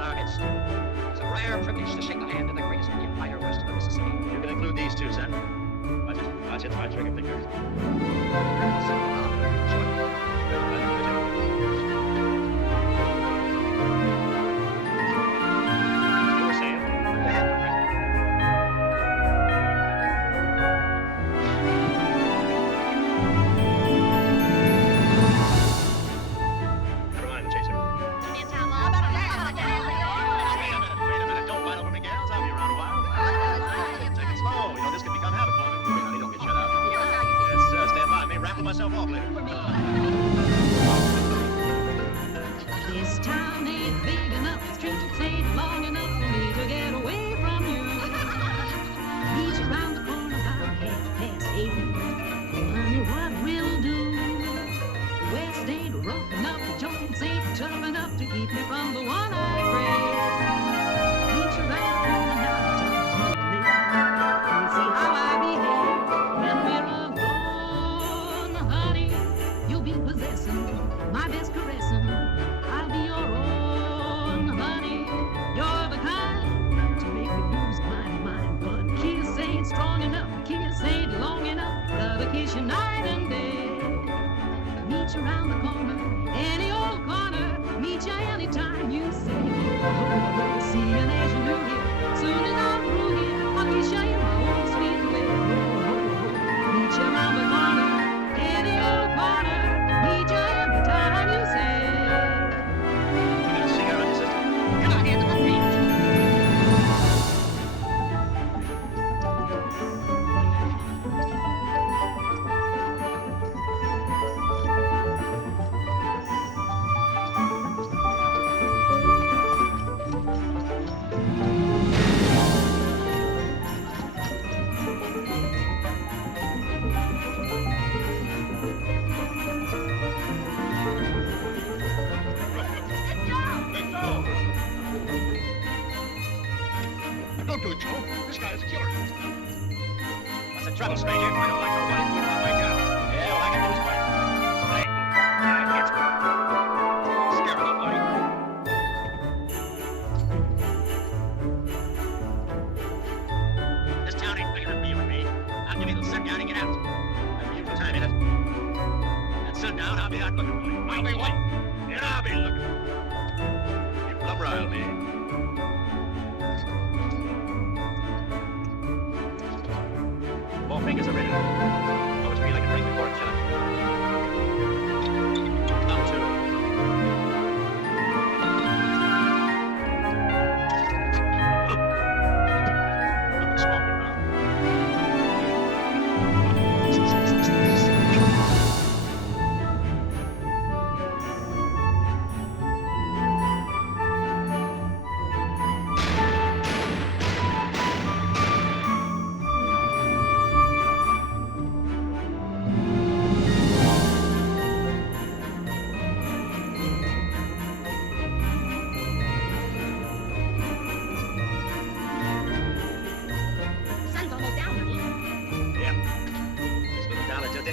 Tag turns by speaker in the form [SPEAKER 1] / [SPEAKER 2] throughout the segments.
[SPEAKER 1] in our midst. It's a rare privilege to shake the hand of the greatest Indian fighter west of the Mississippi.
[SPEAKER 2] You can include these two, Sam. Watch it. Watch it. My trigger fingers. letting it out. I'll time. At sundown, I'll be out looking for you. I'll be waiting, and I'll be looking. You plumb me. Four fingers are ready.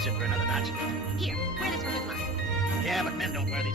[SPEAKER 2] for another.
[SPEAKER 3] Here, wear this one with mine.
[SPEAKER 2] Yeah, but men don't wear these.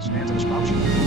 [SPEAKER 2] stands in his pouch.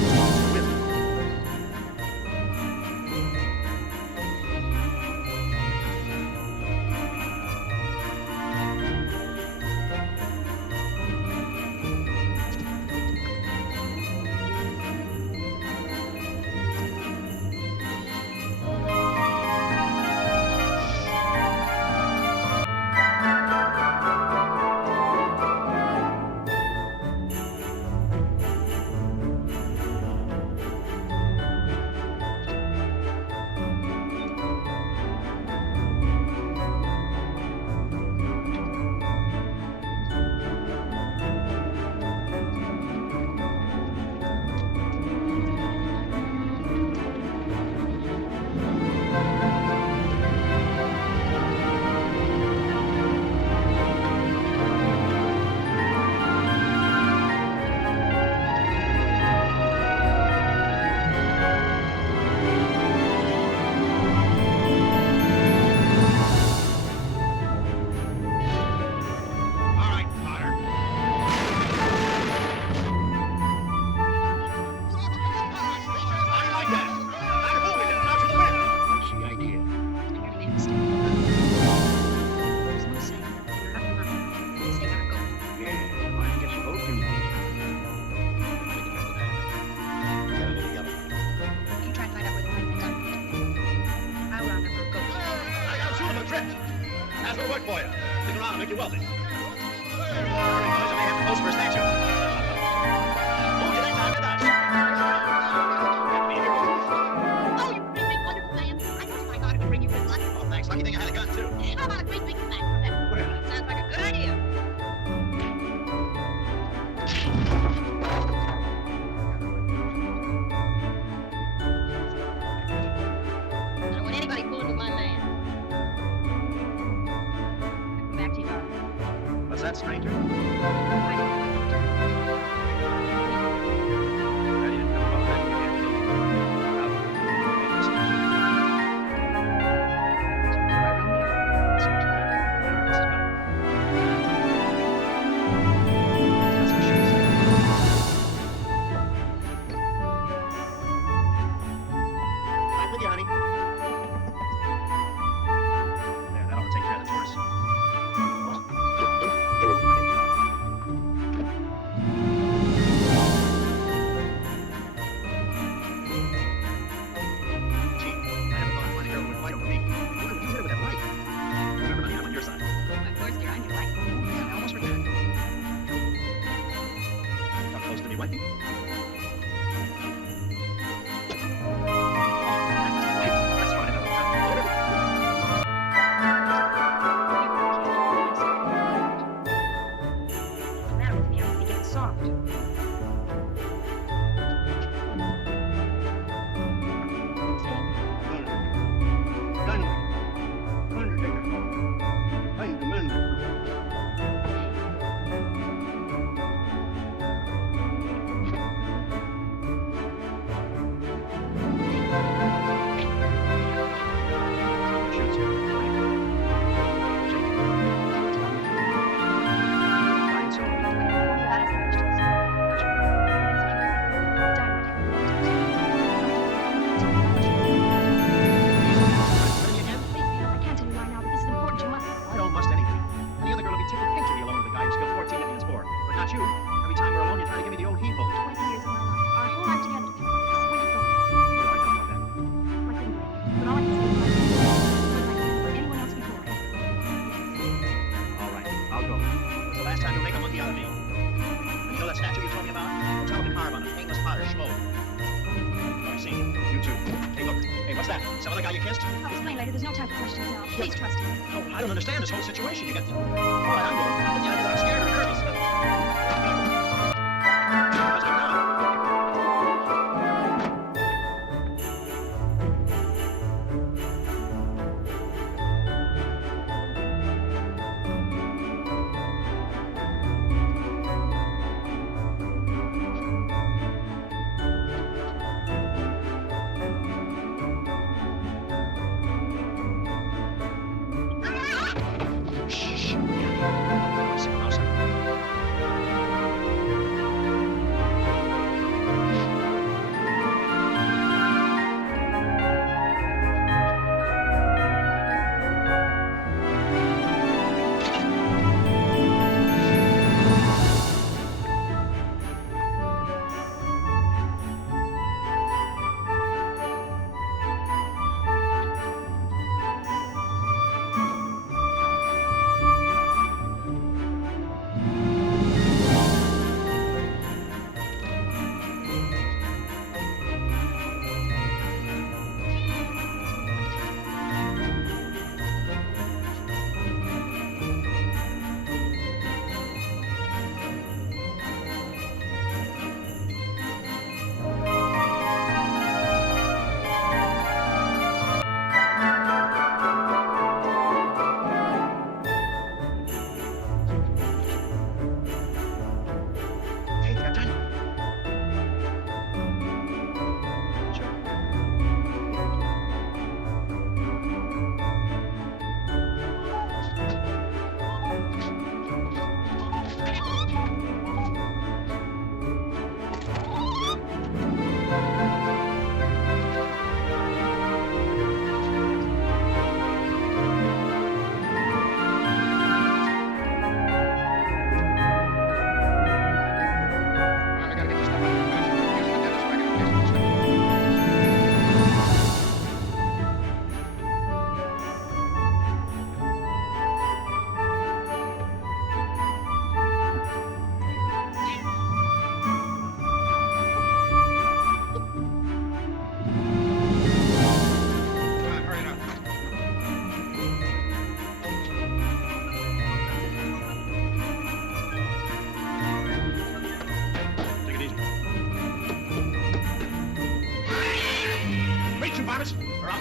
[SPEAKER 2] questions now. Please trust me. No, I don't understand this whole situation. You got oh, the... I'm going... Yeah, I'm scared or nervous.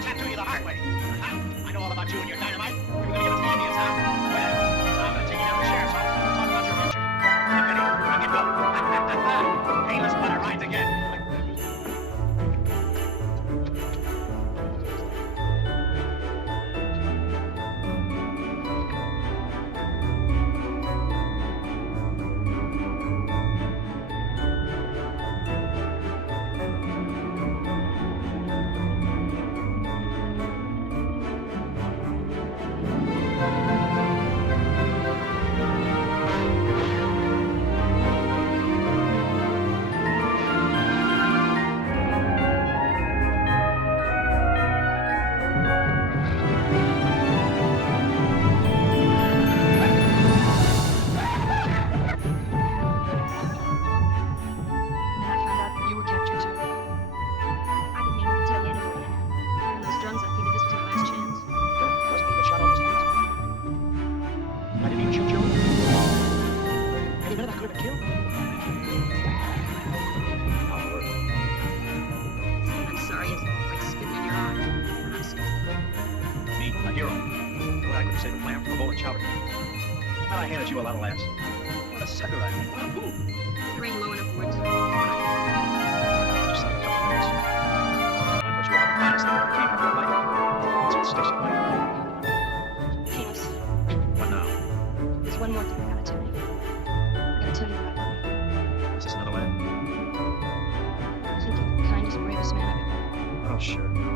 [SPEAKER 2] tattoo you the hard way. I know all about you and your sure.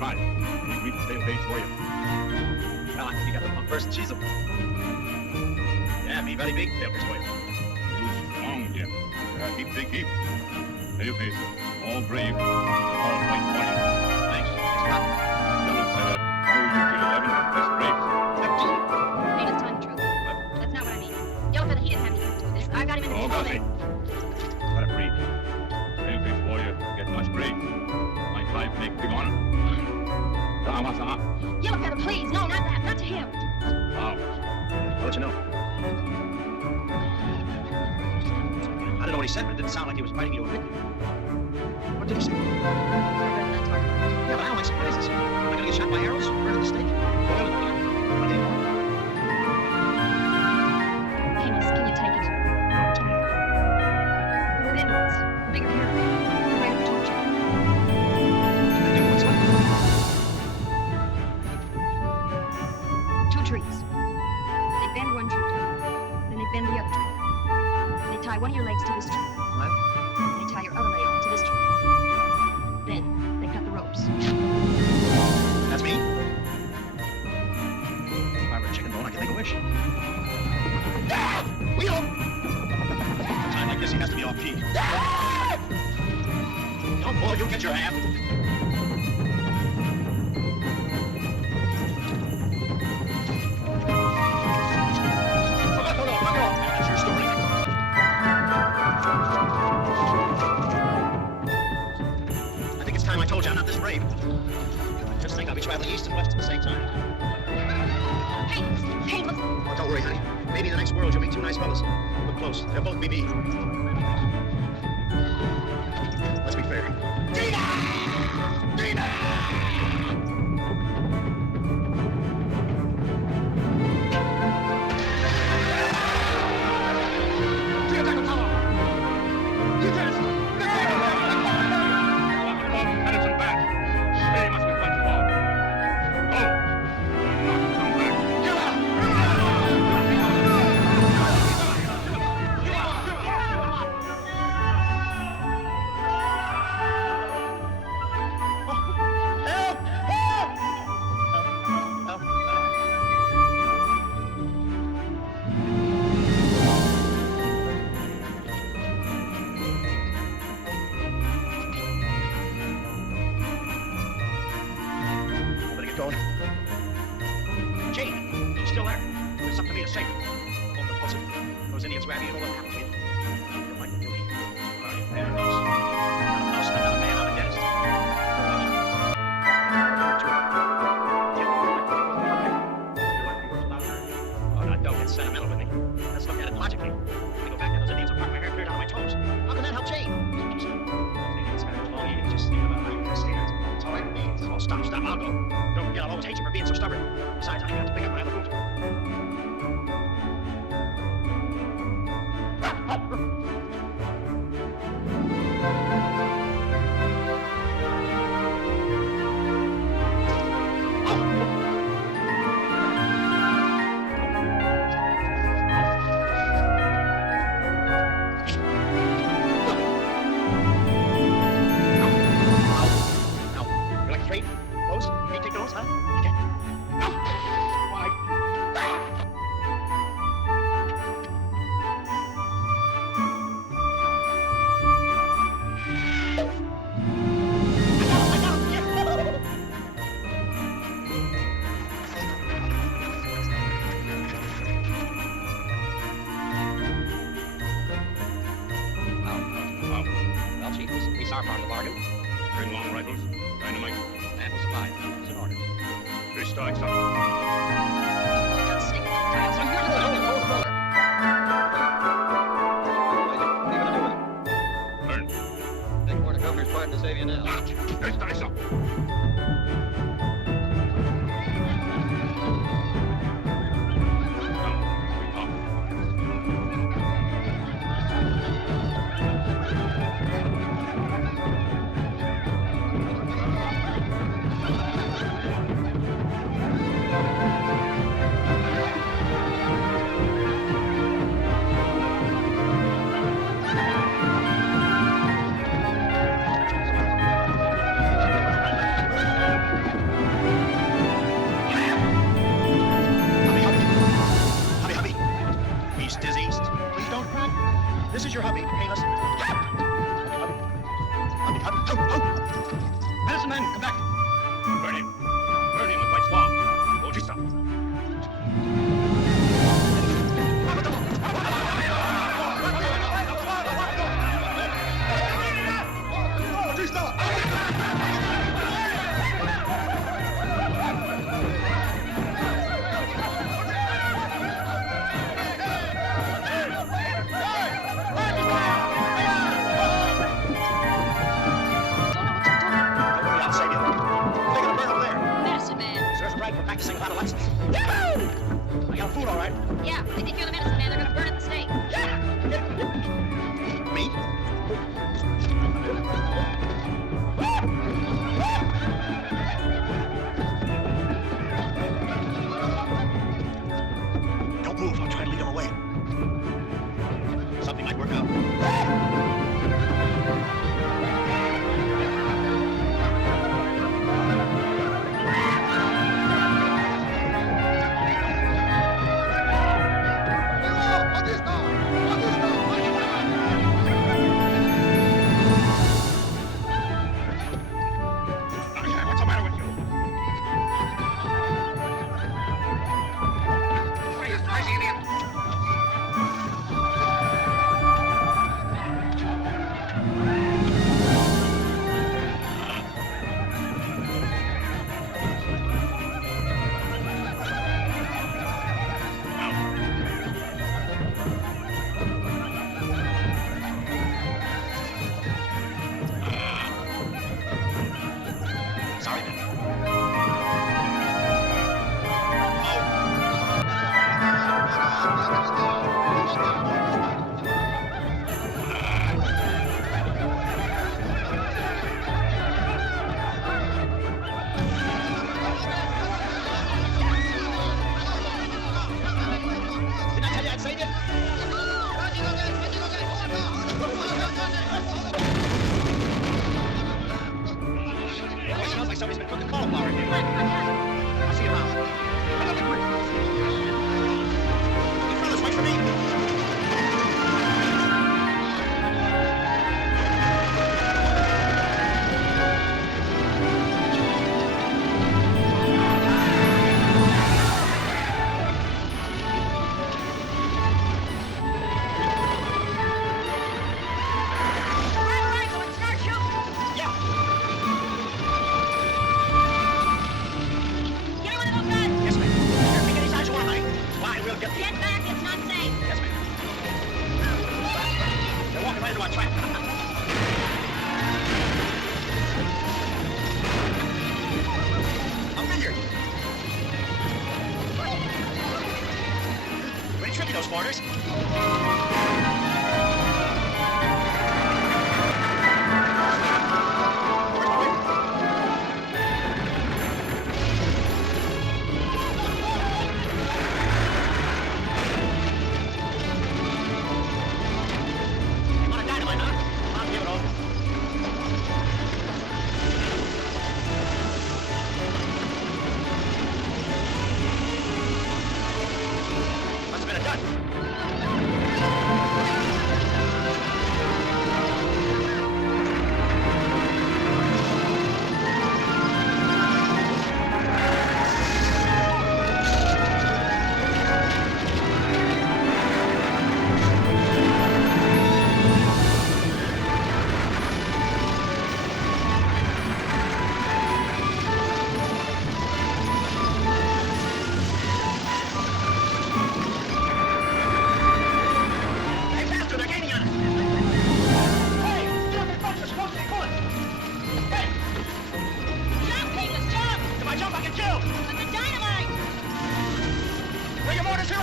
[SPEAKER 4] Right. We read the same page for you.
[SPEAKER 2] Come on, you got the first cheese. Yeah, me very big fingers for you.
[SPEAKER 4] You strong, Jim. Yeah, keep, keep, keep. Pale face. All brave. All white for you.
[SPEAKER 2] Thanks. Scott.
[SPEAKER 3] please, no, not that, not to him.
[SPEAKER 2] Wow. I'll let you know. I don't know what he said, but it didn't sound like he was biting you or bitten. What did he say? Yeah, but I don't like surprises. Am I going to get shot by arrows? Murdered of the stake? this brave. Just think, I'll be traveling east and west at the same time.
[SPEAKER 3] Hey, hey, look. Oh,
[SPEAKER 2] don't worry, honey. Maybe in the next world you'll meet two nice fellas. Look close. They'll both be me. Let's be fair.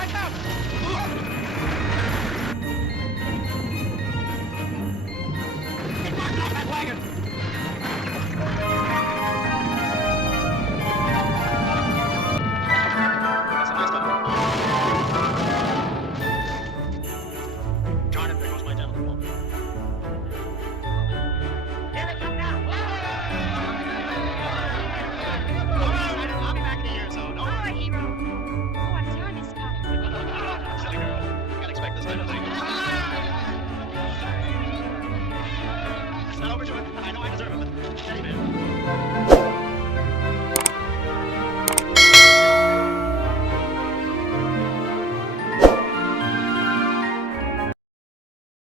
[SPEAKER 2] Your motors,